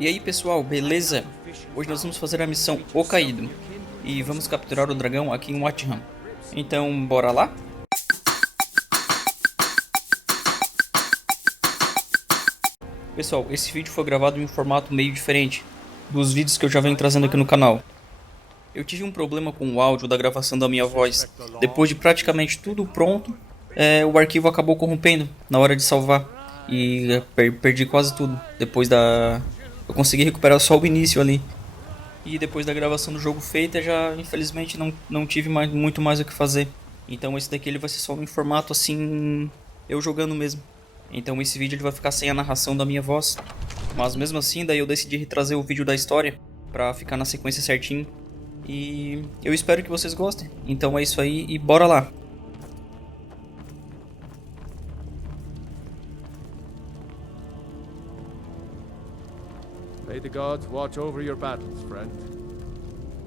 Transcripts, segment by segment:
E aí pessoal, beleza? Hoje nós vamos fazer a missão O Caído e vamos capturar o dragão aqui em Wattham. Então, bora lá? Pessoal, esse vídeo foi gravado em um formato meio diferente dos vídeos que eu já venho trazendo aqui no canal. Eu tive um problema com o áudio da gravação da minha voz. Depois de praticamente tudo pronto, o arquivo acabou corrompendo na hora de salvar. E perdi quase tudo. Eu consegui recuperar só o início ali. E depois da gravação do jogo feita, já infelizmente não tive muito mais o que fazer. Então esse daqui ele vai ser só em formato assim, eu jogando mesmo. Então esse vídeo ele vai ficar sem a narração da minha voz. Mas mesmo assim, daí eu decidi retrazer o vídeo da história pra ficar na sequência certinho. E eu espero que vocês gostem. Então é isso aí e bora lá. May the gods watch over your battles, friend.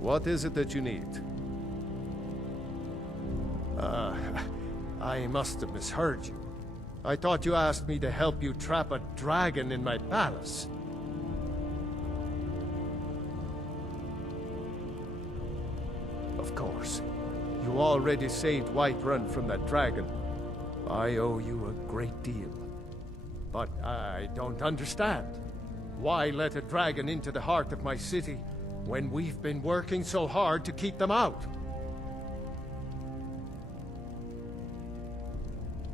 What is it that you need? I must have misheard you. I thought you asked me to help you trap a dragon in my palace. Of course. You already saved Whiterun from that dragon. I owe you a great deal. But I don't understand. Why let a dragon into the heart of my city when we've been working so hard to keep them out?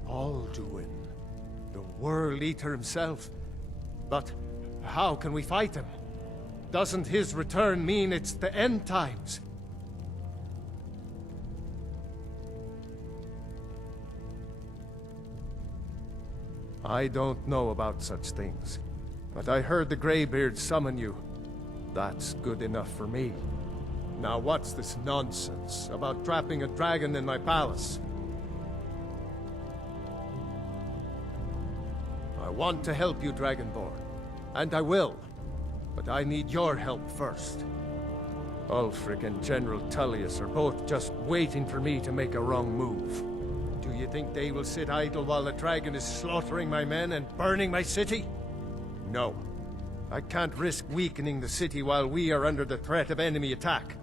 Alduin, the World Eater himself. But how can we fight him? Doesn't his return mean it's the end times? I don't know about such things. But I heard the Greybeards summon you. That's good enough for me. Now what's this nonsense about trapping a dragon in my palace? I want to help you, Dragonborn. And I will. But I need your help first. Ulfric and General Tullius are both just waiting for me to make a wrong move. Do you think they will sit idle while the dragon is slaughtering my men and burning my city? No. I can't risk weakening the city while we are under the threat of enemy attack.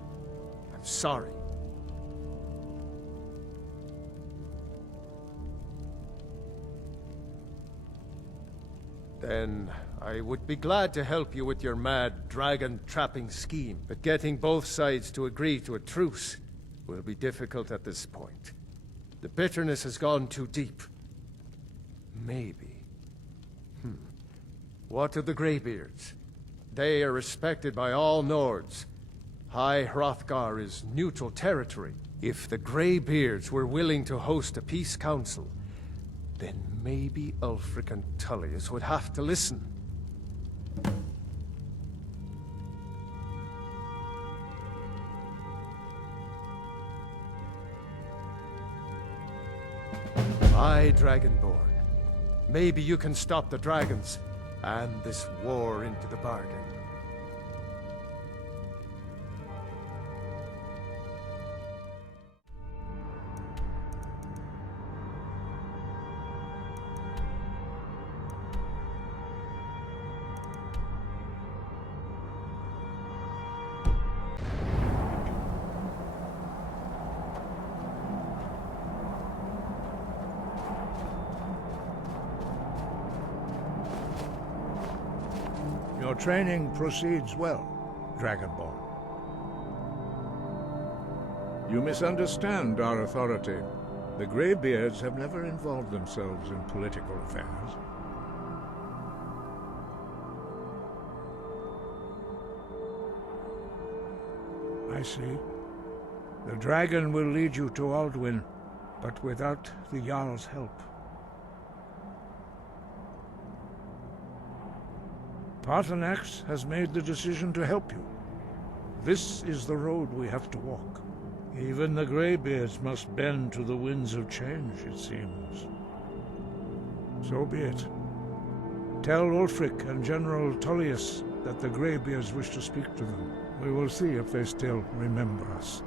I'm sorry. Then I would be glad to help you with your mad dragon-trapping scheme, but getting both sides to agree to a truce will be difficult at this point. The bitterness has gone too deep. Maybe. What of the Greybeards? They are respected by all Nords. High Hrothgar is neutral territory. If the Greybeards were willing to host a peace council, then maybe Ulfric and Tullius would have to listen. Aye, Dragonborn. Maybe you can stop the dragons. And this war into the bargain. Your training proceeds well, Dragonborn. You misunderstand our authority. The Greybeards have never involved themselves in political affairs. I see. The dragon will lead you to Alduin, but without the Jarl's help. Paarthurnax has made the decision to help you. This is the road we have to walk. Even the Greybeards must bend to the winds of change, it seems. So be it. Tell Ulfric and General Tullius that the Greybeards wish to speak to them. We will see if they still remember us.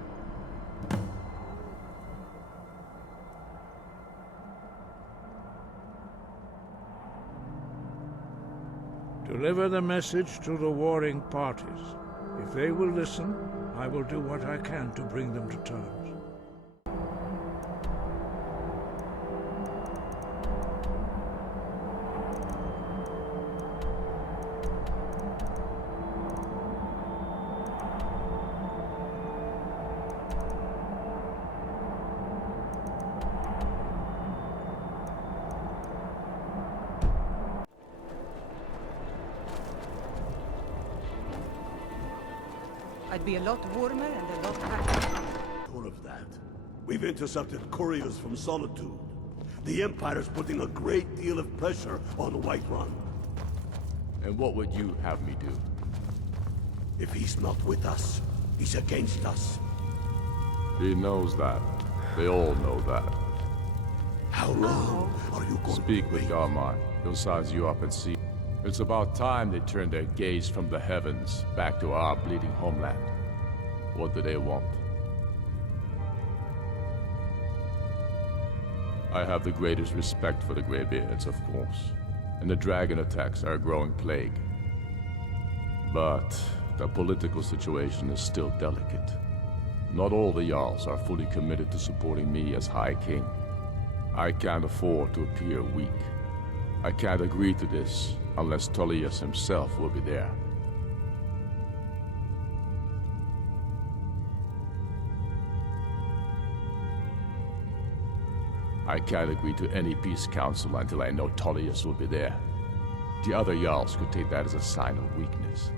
To Deliver the message to the warring parties. If they will listen, I will do what I can to bring them to terms. I'd be a lot warmer and a lot happier. Sure of that. We've intercepted couriers from Solitude. The Empire's putting a great deal of pressure on Whiterun. And what would you have me do? If he's not with us, he's against us. He knows that. They all know that. How long are you going Speak to with wait? Garmar. He'll size you up and see. It's about time they turned their gaze from the heavens back to our bleeding homeland. What do they want? I have the greatest respect for the Greybeards, of course. And the dragon attacks are a growing plague. But the political situation is still delicate. Not all the Jarls are fully committed to supporting me as High King. I can't afford to appear weak. I can't agree to this unless Tullius himself will be there. I can't agree to any peace council until I know Tullius will be there. The other Jarls could take that as a sign of weakness.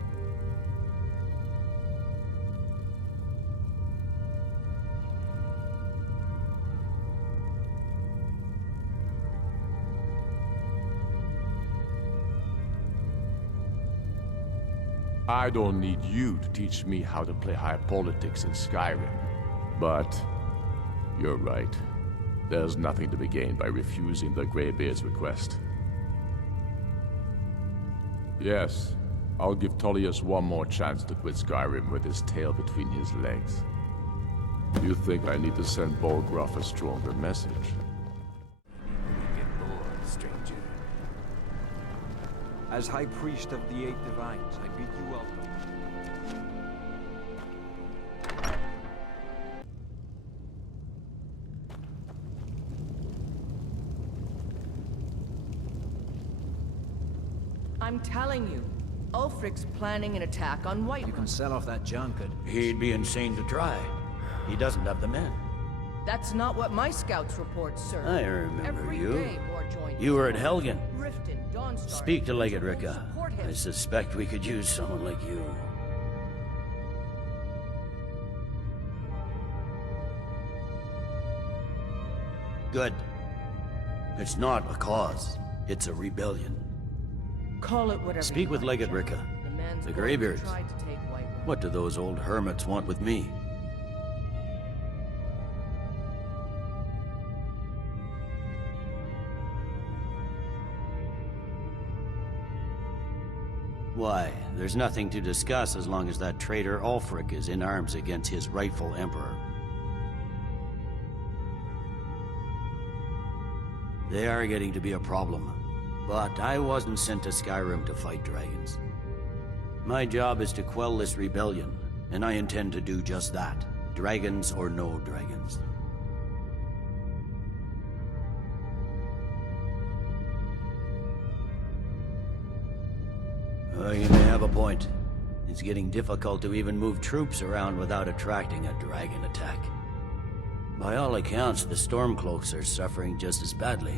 I don't need you to teach me how to play high politics in Skyrim. But you're right. There's nothing to be gained by refusing the Greybeard's request. Yes, I'll give Tullius one more chance to quit Skyrim with his tail between his legs. You think I need to send Bolgraf a stronger message? Get bored, stranger. As High Priest of the Eight Divines, I bid you welcome. I'm telling you, Ulfric's planning an attack on Whiterun. You can sell off that junket. He'd be insane to try. He doesn't have the men. That's not what my scouts report, sir. I remember Every you. day more join You were at his Helgen. Riften, Dawnstar, Speak to Legate Support Ricka. him. I suspect we could use someone like you. Good. It's not a cause. It's a rebellion. Call it whatever Speak you with like, Legate Jack. Ricka. The man's The going to Greybeards. try to take Whiterun. What do those old hermits want with me? Why, there's nothing to discuss as long as that traitor Ulfric is in arms against his rightful emperor. They are getting to be a problem, but I wasn't sent to Skyrim to fight dragons. My job is to quell this rebellion, and I intend to do just that, dragons or no dragons. You may have a point. It's getting difficult to even move troops around without attracting a dragon attack. By all accounts, the Stormcloaks are suffering just as badly.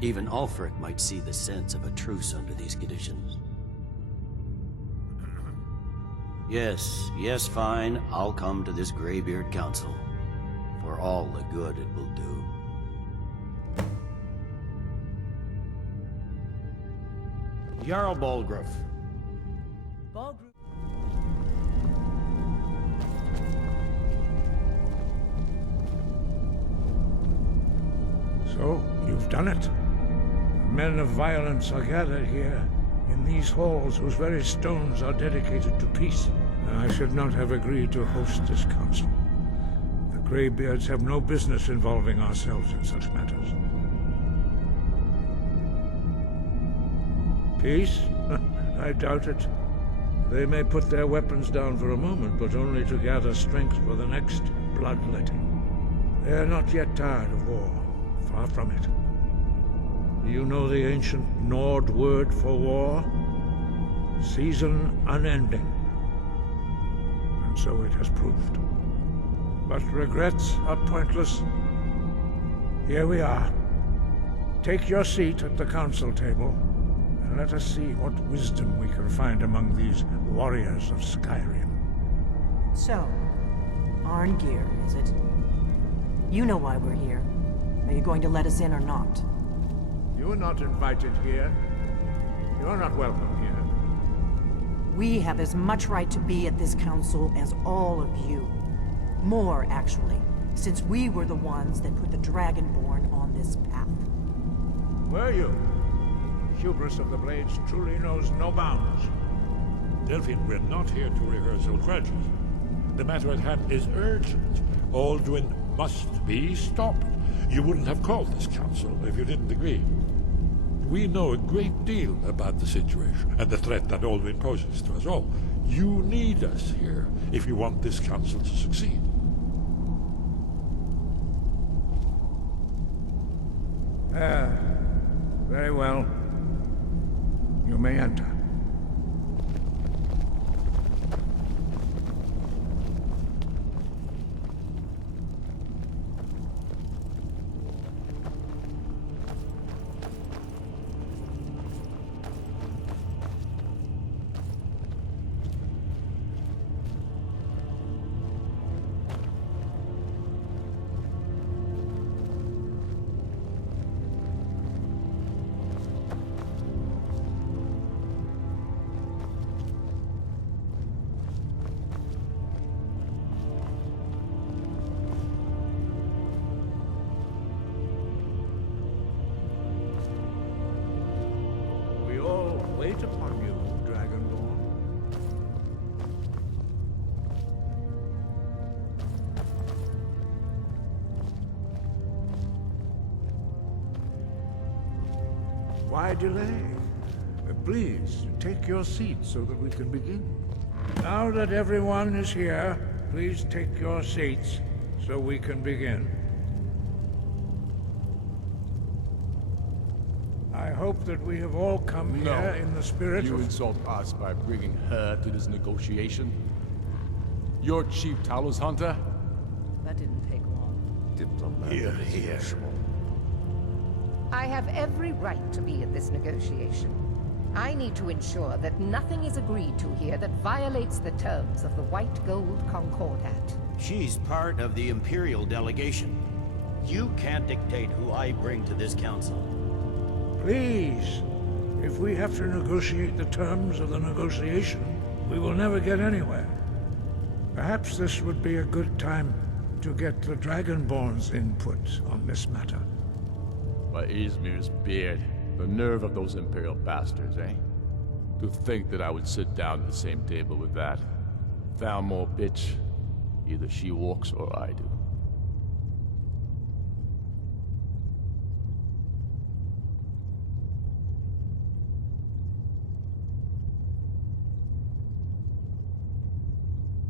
Even Ulfric might see the sense of a truce under these conditions. Yes, fine. I'll come to this Greybeard Council. For all the good it will do. Jarl Bolgraf. Balgruuf. So, you've done it. Men of violence are gathered here, in these halls whose very stones are dedicated to peace. I should not have agreed to host this council. The Greybeards have no business involving ourselves in such matters. Peace? I doubt it. They may put their weapons down for a moment, but only to gather strength for the next bloodletting. They are not yet tired of war. Far from it. Do you know the ancient Nord word for war? Season unending. And so it has proved. But regrets are pointless. Here we are. Take your seat at the council table, and let us see what wisdom we can find among these warriors of Skyrim. So, Arngeir, is it? You know why we're here. Are you going to let us in or not? You are not invited here. You are not welcome here. We have as much right to be at this council as all of you. More, actually, since we were the ones that put the Dragonborn on this path. Were you? Hubris of the Blades truly knows no bounds. Delphine, we're not here to rehearse old grudges. The matter at hand is urgent. Alduin must be stopped. You wouldn't have called this council if you didn't agree. We know a great deal about the situation and the threat that Alduin poses to us all. You need us here if you want this council to succeed. Very well. You may enter. Wait upon you, Dragonborn. Why delay? Please, take your seat so that we can begin. Now that everyone is here, please take your seats so we can begin. I hope that we have all come here in the spirit You of... insult us by bringing her to this negotiation? You're Chief Talos Hunter? That didn't take long. Here. I have every right to be at this negotiation. I need to ensure that nothing is agreed to here that violates the terms of the White Gold Concordat. She's part of the Imperial delegation. You can't dictate who I bring to this council. Please, if we have to negotiate the terms of the negotiation, we will never get anywhere. Perhaps this would be a good time to get the Dragonborn's input on this matter. By Izmir's beard, the nerve of those Imperial bastards, eh? To think that I would sit down at the same table with that. Thalmor bitch. Either she walks or I do.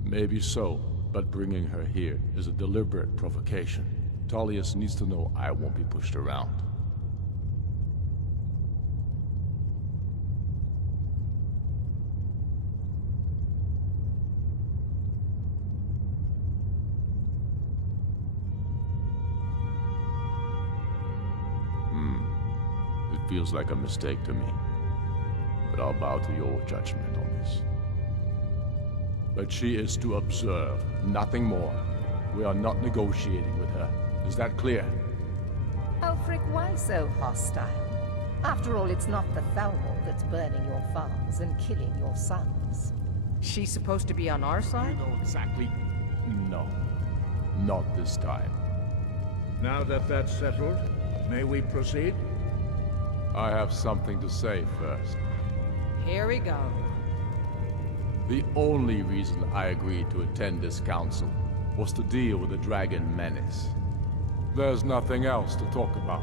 Maybe so, but bringing her here is a deliberate provocation. Tullius needs to know I won't be pushed around. It feels like a mistake to me, but I'll bow to your judgment on this. But she is to observe, nothing more. We are not negotiating with her. Is that clear? Ulfric, why so hostile? After all, it's not the Thalmor that's burning your farms and killing your sons. She's supposed to be on our You side? know exactly... No. Not this time. Now that that's settled, may we proceed? I have something to say first. Here we go. The only reason I agreed to attend this council was to deal with the dragon menace. There's nothing else to talk about.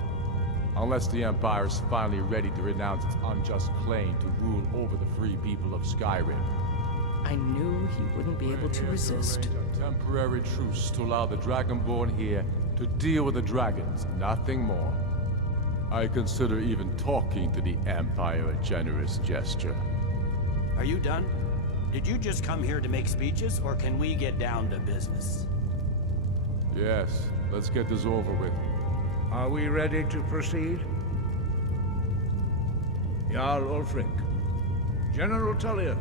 Unless the Empire is finally ready to renounce its unjust claim to rule over the free people of Skyrim. I knew he wouldn't be able to resist. A temporary truce to allow the Dragonborn here to deal with the dragons, nothing more. I consider even talking to the Empire a generous gesture. Are you done? Did you just come here to make speeches, or can we get down to business? Yes, let's get this over with. Are we ready to proceed? Jarl Ulfric, General Tullius,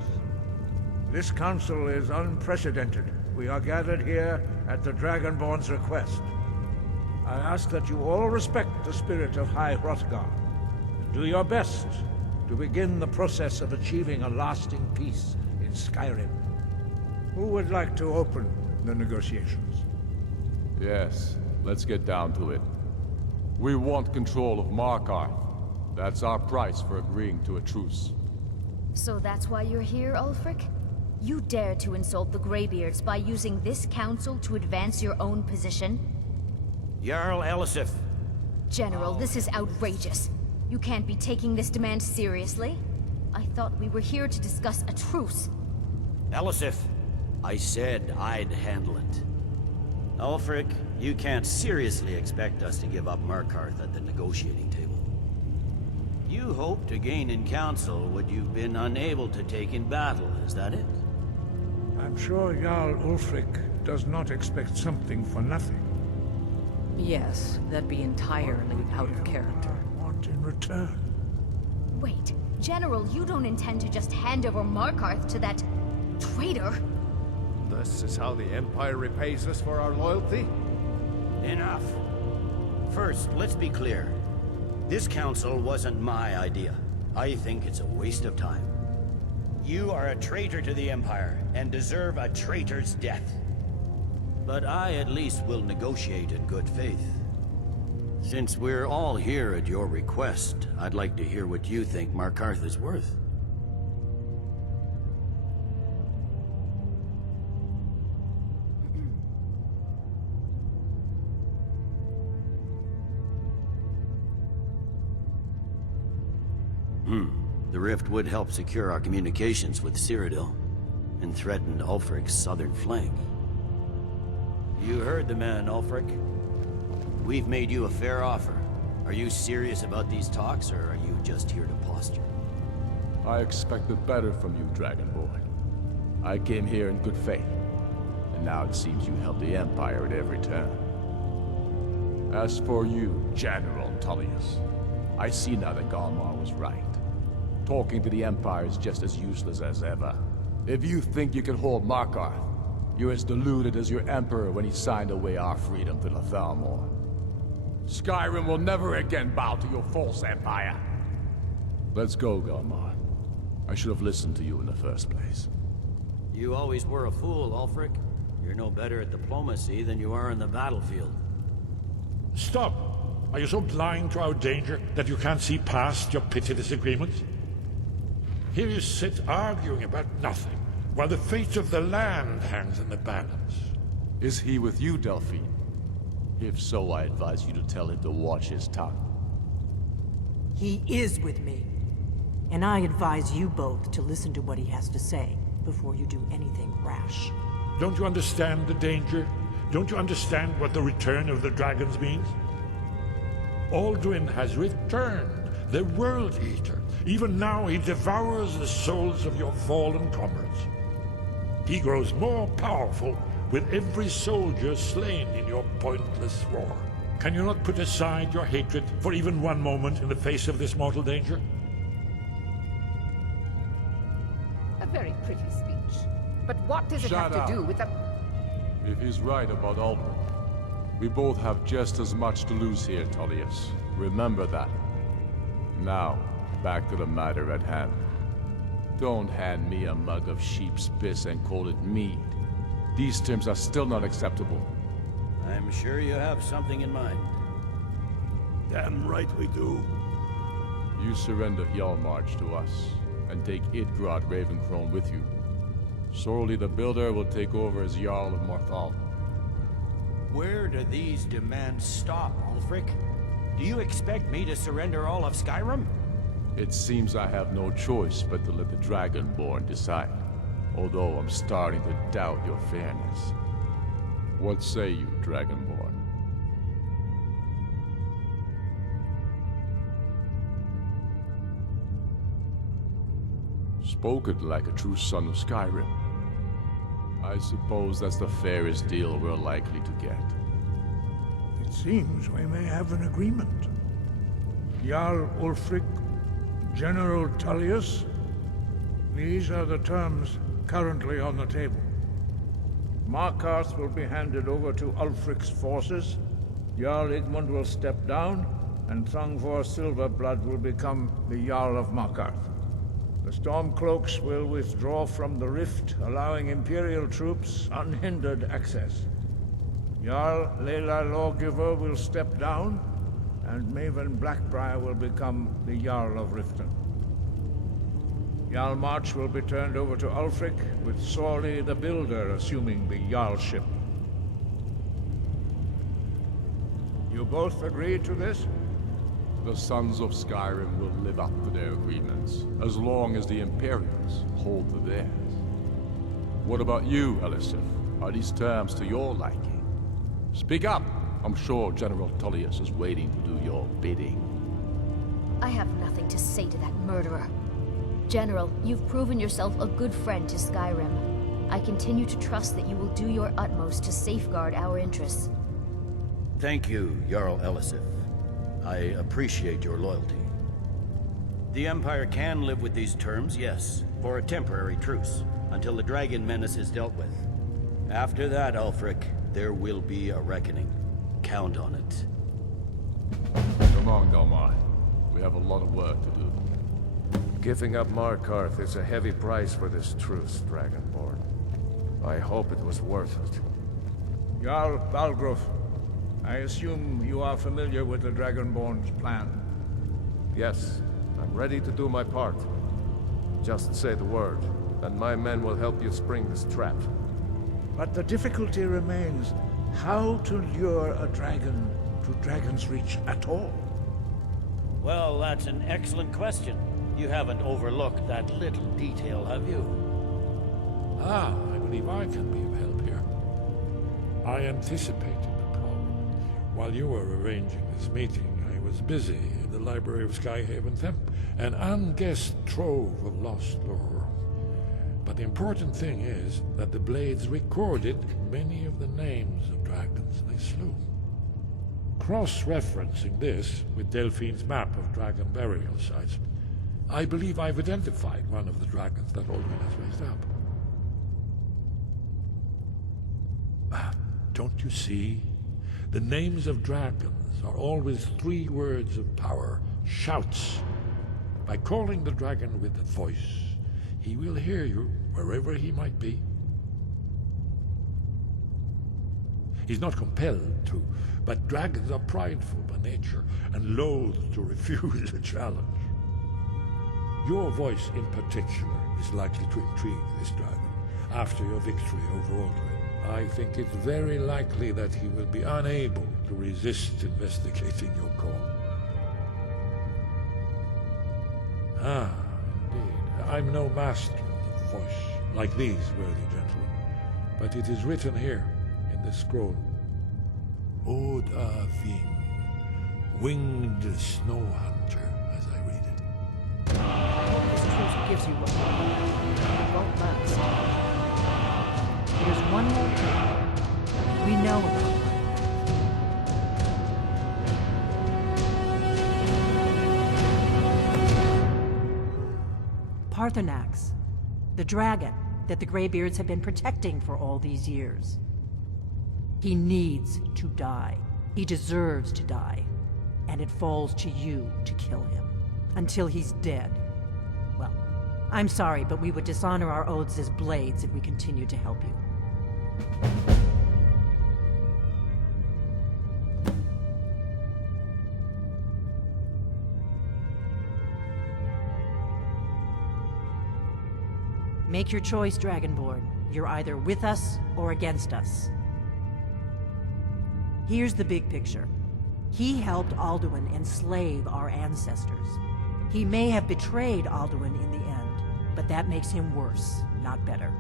this council is unprecedented. We are gathered here at the Dragonborn's request. I ask that you all respect the spirit of High Hrothgar, and do your best to begin the process of achieving a lasting peace in Skyrim. Who would like to open the negotiations? Yes, let's get down to it. We want control of Markarth. That's our price for agreeing to a truce. So that's why you're here, Ulfric? You dare to insult the Greybeards by using this council to advance your own position? Jarl Elisif. General, this is outrageous. You can't be taking this demand seriously. I thought we were here to discuss a truce. Elisif, I said I'd handle it. Ulfric, you can't seriously expect us to give up Markarth at the negotiating table. You hoped to gain in council what you've been unable to take in battle, is that it? I'm sure Jarl Ulfric does not expect something for nothing. Yes, that'd be entirely out of character. I want in return. Wait, General, you don't intend to just hand over Markarth to that traitor? This is how the Empire repays us for our loyalty? Enough. First, let's be clear. This council wasn't my idea. I think it's a waste of time. You are a traitor to the Empire, and deserve a traitor's death. But I at least will negotiate in good faith. Since we're all here at your request, I'd like to hear what you think Markarth is worth. The rift would help secure our communications with Cyrodiil, and threaten Ulfric's southern flank. You heard the man, Ulfric. We've made you a fair offer. Are you serious about these talks, or are you just here to posture? I expected better from you, Dragonborn. I came here in good faith, and now it seems you help the Empire at every turn. As for you, General Tullius, I see now that Galmar was right. Talking to the Empire is just as useless as ever. If you think you can hold Markarth, you're as deluded as your Emperor when he signed away our freedom to Lethalmor. Skyrim will never again bow to your false empire. Let's go, Galmar. I should have listened to you in the first place. You always were a fool, Ulfric. You're no better at diplomacy than you are in the battlefield. Stop! Are you so blind to our danger that you can't see past your petty disagreements? Here you sit arguing about nothing, while the fate of the land hangs in the balance. Is he with you, Delphine? If so, I advise you to tell him to watch his tongue. He is with me. And I advise you both to listen to what he has to say before you do anything rash. Don't you understand the danger? Don't you understand what the return of the dragons means? Alduin has returned, the World Eater. Even now he devours the souls of your fallen comrades. He grows more powerful with every soldier slain in your pointless war. Can you not put aside your hatred for even one moment in the face of this mortal danger? A very pretty speech. But what does it Shut have up. to do with the... If he's right about Alduin, we both have just as much to lose here, Tullius. Remember that. Now, back to the matter at hand. Don't hand me a mug of sheep's piss and call it mead. These terms are still not acceptable. I'm sure you have something in mind. Damn right we do. You surrender Hjalmarch to us, and take Idgrod Ravencrone with you. Sorli the Builder will take over as Jarl of Morthal. Where do these demands stop, Ulfric? Do you expect me to surrender all of Skyrim? It seems I have no choice but to let the Dragonborn decide. Although I'm starting to doubt your fairness. What say you, Dragonborn? Spoken like a true son of Skyrim. I suppose that's the fairest deal we're likely to get. It seems we may have an agreement. Jarl Ulfric, General Tullius. These are the terms currently on the table. Markarth will be handed over to Ulfric's forces. Jarl Igmund will step down, and Thungvor Silverblood will become the Jarl of Markarth. The Stormcloaks will withdraw from the rift, allowing Imperial troops unhindered access. Jarl Leila Lawgiver will step down, and Maven Blackbriar will become the Jarl of Riften. Jarl March will be turned over to Ulfric, with Sorli the Builder assuming the Jarlship. You both agree to this? The Sons of Skyrim will live up to their agreements, as long as the Imperials hold to theirs. What about you, Elisif? Are these terms to your liking? Speak up! I'm sure General Tullius is waiting to do your bidding. I have nothing to say to that murderer. General, you've proven yourself a good friend to Skyrim. I continue to trust that you will do your utmost to safeguard our interests. Thank you, Jarl Elisif. I appreciate your loyalty. The Empire can live with these terms, yes, for a temporary truce, until the dragon menace is dealt with. After that, Ulfric, there will be a reckoning. Count on it. Come on, Delmar. We have a lot of work to do. Giving up Markarth is a heavy price for this truce, Dragonborn. I hope it was worth it. Jarl Balgruuf, I assume you are familiar with the Dragonborn's plan. Yes, I'm ready to do my part. Just say the word, and my men will help you spring this trap. But the difficulty remains how to lure a dragon to Dragon's Reach at all. Well, that's an excellent question. You haven't overlooked that little detail, have you? Ah, I believe I can be of help here. I anticipated the problem. While you were arranging this meeting, I was busy in the library of Skyhaven Temp, an unguessed trove of lost lore. But the important thing is that the Blades recorded many of the names of dragons they slew. Cross-referencing this with Delphine's map of dragon burial sites, I believe I've identified one of the dragons that Alduin has raised up. Don't you see? The names of dragons are always 3 words of power, shouts. By calling the dragon with a voice, he will hear you wherever he might be. He's not compelled to, but dragons are prideful by nature and loath to refuse a challenge. Your voice in particular is likely to intrigue this dragon after your victory over Alduin. I think it's very likely that he will be unable to resist investigating your call. Ah, indeed. I'm no master of the voice, like these worthy gentlemen, but it is written here in this scroll. Odahviing, winged snow hunter, as I read it. I hope this truth gives you what you want. It won't last. There's one more thing we know about Paarthurnax, the dragon that the Greybeards have been protecting for all these years. He needs to die. He deserves to die. And it falls to you to kill him. Until he's dead. Well, I'm sorry, but we would dishonor our oaths as Blades if we continued to help you. Make your choice, Dragonborn. You're either with us or against us. Here's the big picture. He helped Alduin enslave our ancestors. He may have betrayed Alduin in the end, but that makes him worse, not better.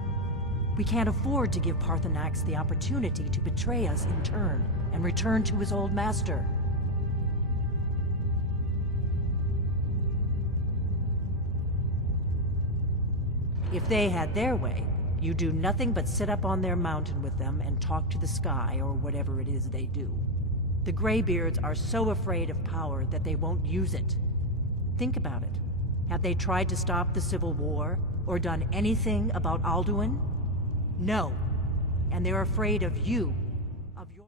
We can't afford to give Paarthurnax the opportunity to betray us in turn and return to his old master. If they had their way, you do nothing but sit up on their mountain with them and talk to the sky or whatever it is they do. The Greybeards are so afraid of power that they won't use it. Think about it. Have they tried to stop the Civil War or done anything about Alduin? No. And they're afraid of you. Of your...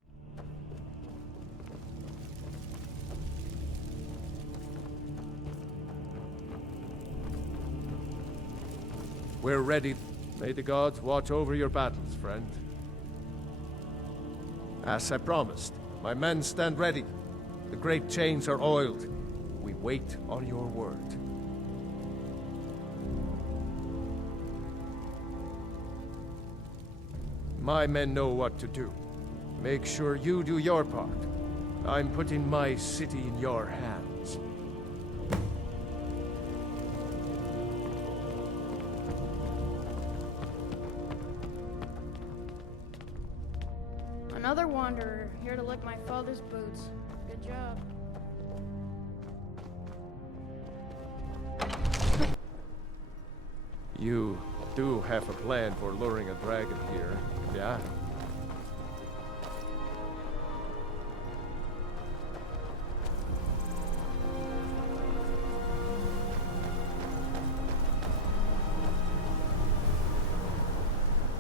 We're ready. May the gods watch over your battles, friend. As I promised, my men stand ready. The great chains are oiled. We wait on your word. My men know what to do. Make sure you do your part. I'm putting my city in your hands. Another wanderer, here to lick my father's boots. Good job. You do have a plan for luring a dragon here, yeah?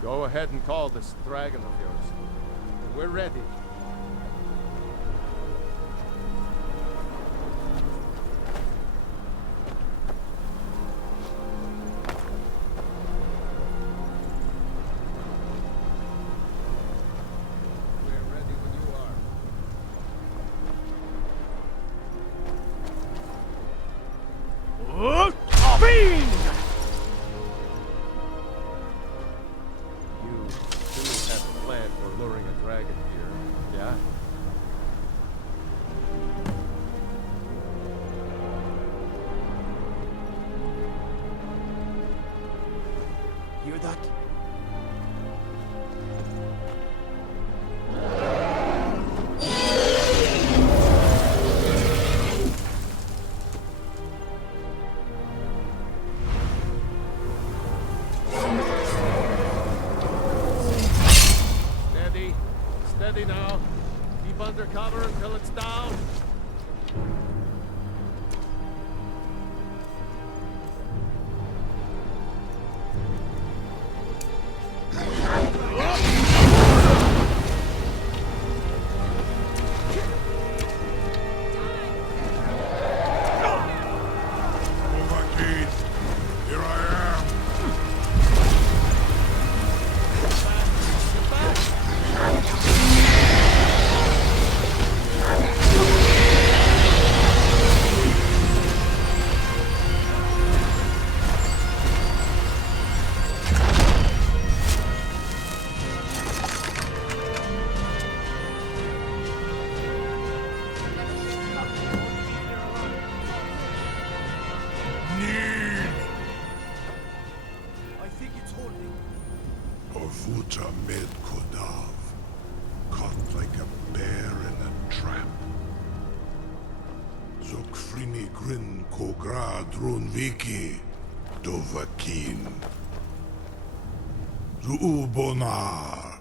Go ahead and call this dragon of yours. We're ready. Hear that? Steady. Steady now. Keep under cover until it's down. Bonar,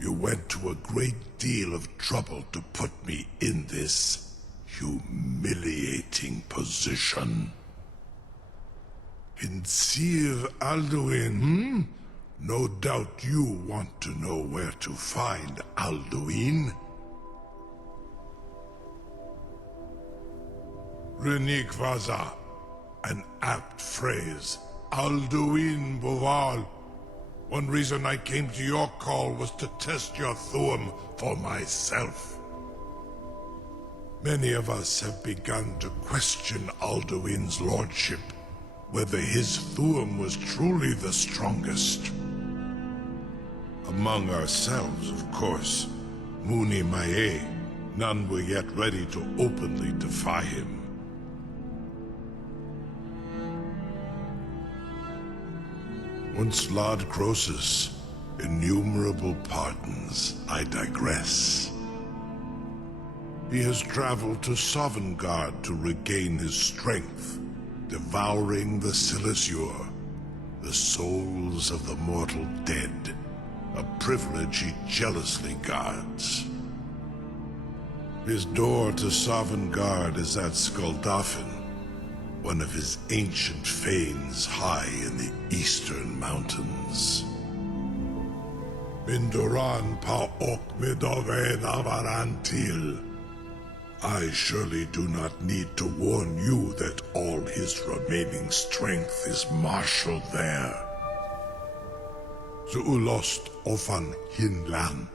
you went to a great deal of trouble to put me in this humiliating position. In Sir Alduin, No doubt you want to know where to find Alduin. Renik Vaza, an apt phrase. Alduin Boval. One reason I came to your call was to test your Thuum for myself. Many of us have begun to question Alduin's lordship, whether his Thuum was truly the strongest. Among ourselves, of course. Muni Mae, None were yet ready to openly defy him. Once Lord Croesus, innumerable pardons, I digress. He has traveled to Sovngarde to regain his strength, devouring the Silesure, the souls of the mortal dead, a privilege he jealously guards. His door to Sovngarde is at Skuldafn, one of his ancient fanes high in the eastern mountains. Mindoran pa ok midove navarantil. I surely do not need to warn you that all his remaining strength is marshaled there. Zuulost ofan hinlan.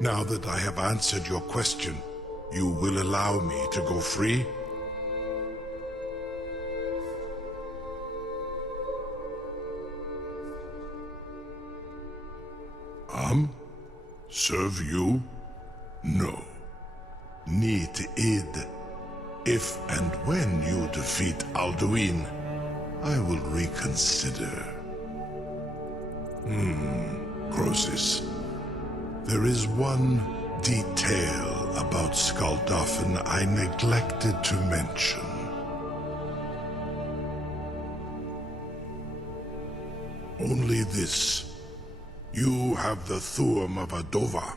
Now that I have answered your question, you will allow me to go free? Serve you? No. Need id. If and when you defeat Alduin, I will reconsider. Croesus. There is one detail about Skuldafn I neglected to mention. Only this. You have the Thuum of a Dova,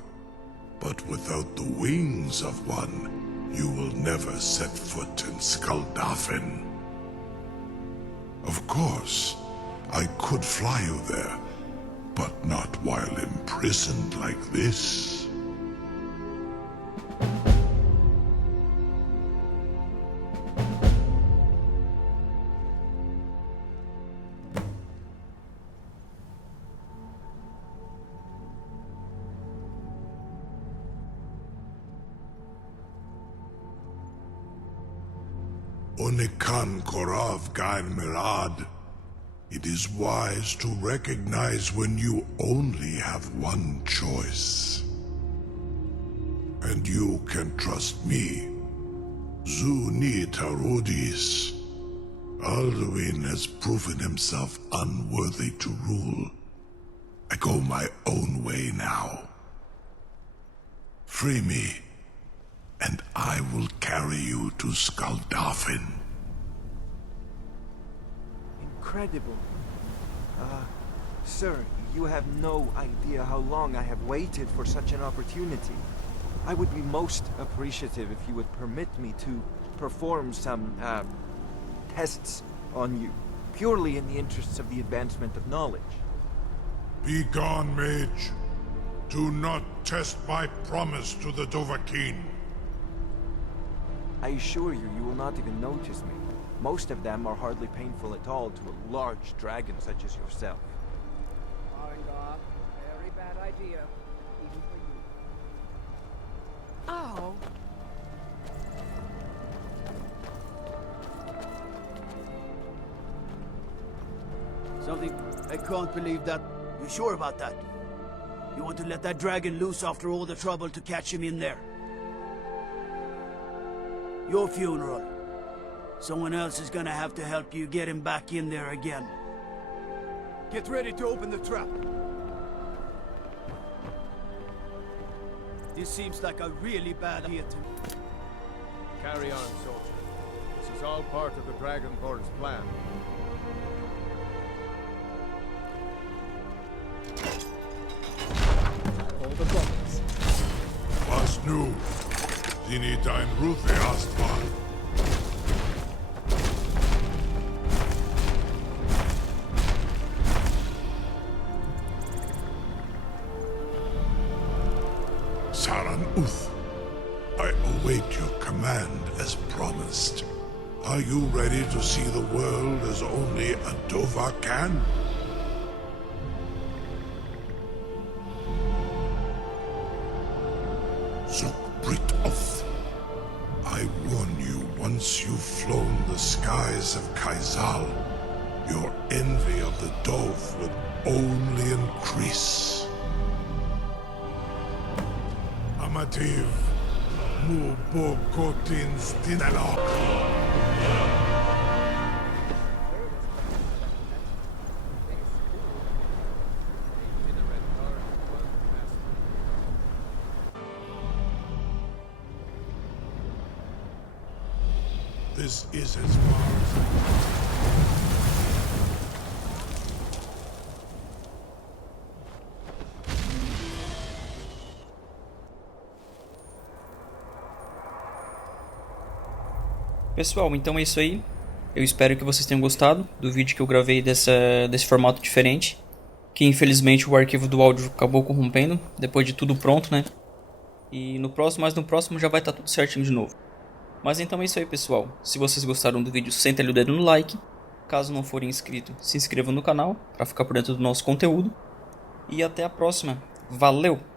but without the wings of one, you will never set foot in Skuldafn. Of course, I could fly you there, but not while imprisoned like this. Onikan Korav Gain Mirad. It is wise to recognize when you only have one choice. And you can trust me. Zuni Tarudis. Alduin has proven himself unworthy to rule. I go my own way now. Free me, and I will carry you to Skuldafn. Incredible. Sir, you have no idea how long I have waited for such an opportunity. I would be most appreciative if you would permit me to perform some, tests on you, purely in the interests of the advancement of knowledge. Be gone, mage. Do not test my promise to the Dovahkiin. I assure you, you will not even notice me. Most of them are hardly painful at all to a large dragon such as yourself. Very bad idea, even for you. Oh. Something... I can't believe that. You sure about that? You want to let that dragon loose after all the trouble to catch him in there? Your funeral. Someone else is gonna have to help you get him back in there again. Get ready to open the trap. This seems like a really bad idea to me. Carry on, soldier. This is all part of the Dragonborn's plan. All the bullets. Was nu? Zini dein Rufe erstmal. Saran Uth, I await your command as promised. Are you ready to see the world as only a Dova can? Zukbritoth, I warn you, once you've flown the skies of Kaizal, your envy of the Dove will only increase. Amativ, Mubokotins Dinalok. This is as far as Pessoal, então é isso aí. Eu espero que vocês tenham gostado do vídeo que eu gravei desse formato diferente. Que infelizmente o arquivo do áudio acabou corrompendo, depois de tudo pronto, né? E no próximo já vai estar tudo certinho de novo. Mas então é isso aí, pessoal. Se vocês gostaram do vídeo, senta ali o dedo no like. Caso não forem inscritos, se inscrevam no canal para ficar por dentro do nosso conteúdo. E até a próxima. Valeu!